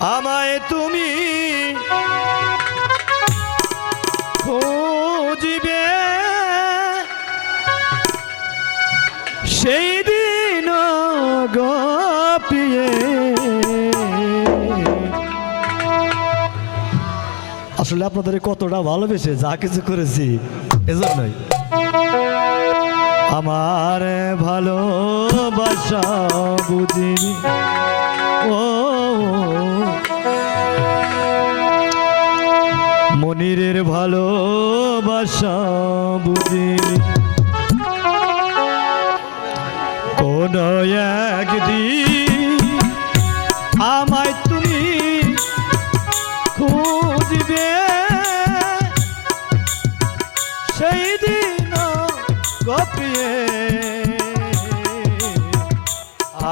আমায় তুমি খুঁজবে সেই দিন গপিয়ে। আসলে আপনাদের কতটা ভালোবেসে যা কিছু করেছি এজন্যই। আমার ভালোবাসা বুঝিনি ও মনিরের ভালোবাসা বুঝিনি কোন একদিন আমায় তুমি খুঁজবে সেই দিন গপিয়ে।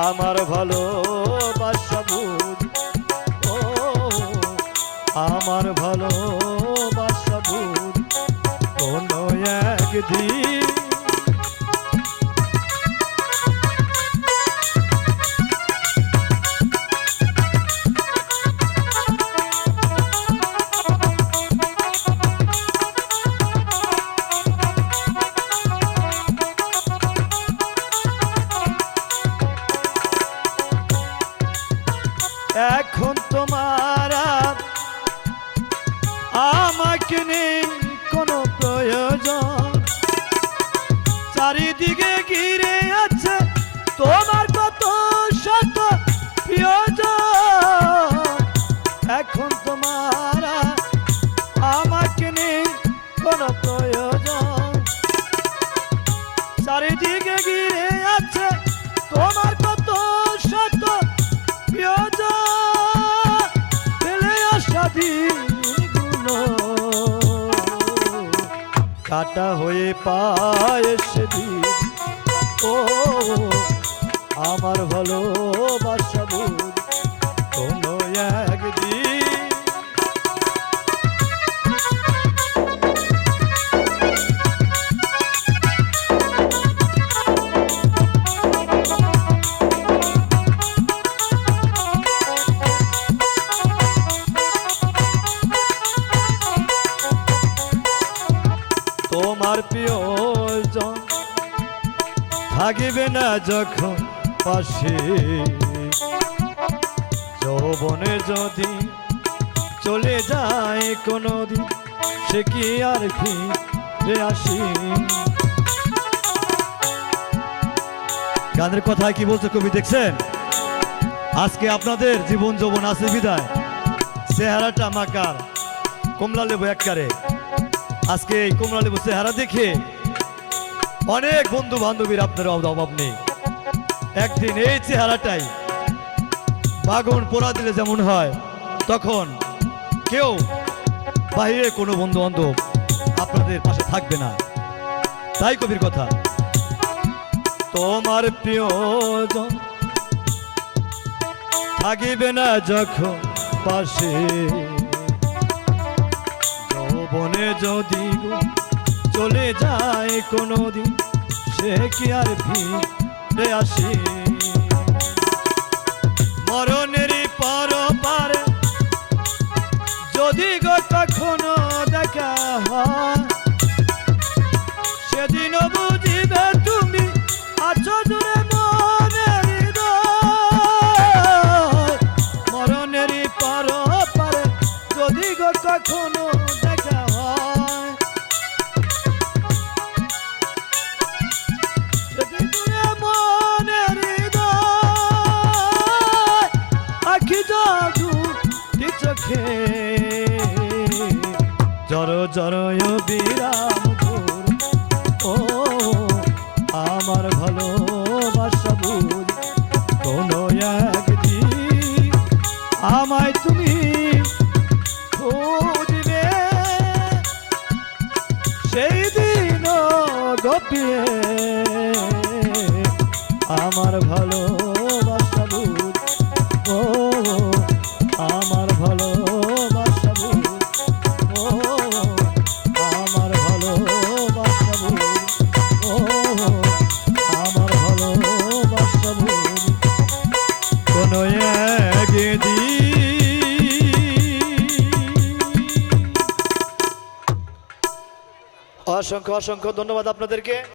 আমার ভালোবাসা বুঝ ও আমার ভালোবাসা বুঝ কোন একদিন এখন তোমার আমাকে নেই কোনো প্রয়োজন। চারিদিকে ঘিরে আছে তোমার কত শত প্রিয়জন। এখন তোমার আমাকে নেই কোনো প্রয়োজন। চারিদিকে ঘিরে আছে তোমার কত শত প্রিয়জন। কাটা হয়ে পায় সেদিন ও আমার ভালোবাসা বুঝ কোন একদিন। তোমার প্রিয়জন থাকিবে না যখন পাশে। যৌবনে যদি চলে যায় কোনো দিন সে কি আর ফিরে আসি। গানের কথায় কি বলছে কবি দেখছেন? আজকে আপনাদের জীবন যৌবন আছে বিদায়, চেহারাটা মাকার কমলা লেবু এককারে। আজকে এই কমলা লেবু চেহারা দেখে অনেক বন্ধু বান্ধবীর আপনার অভাব নেই। একদিন এই চেহারাটাই বাগন পোড়া দিলে যেমন হয়, তখন কেউ বাহিরে কোনো বন্ধু বান্ধব আপনাদের পাশে থাকবে না। তাই কবির কথা, তোমার প্রিয়জন থাকিবে না যখন পাশে। যৌবনে যদি চলে যায় কোনো দিন সে কি আর ফিরে আসে। মরণের পর পারে যদি গো কখনো দেখা হয় সেদিন বুঝিবে তুমি আছো দূরে মনের হৃদয়। মরণের পর পারে যদি গো কখনো দেখা হয় সেদিন দূরে মনের হৃদয়। আখি জাদু চোখে জর জরয় বিরাম ঘোর ও আমার ভালোবাসা বুঝ কোন একদিন আমায় তুমি খুঁজবে সেই দিন গপিয়ে। আমার ভালোবাসা বুঝ ও আমার ভালোবাসা বুঝ ও আমার ভালোবাসা বুঝ ও আমার ভালোবাসা বুঝ কোন একদিন অসংখ্য অসংখ্য ধন্যবাদ আপনাদেরকে।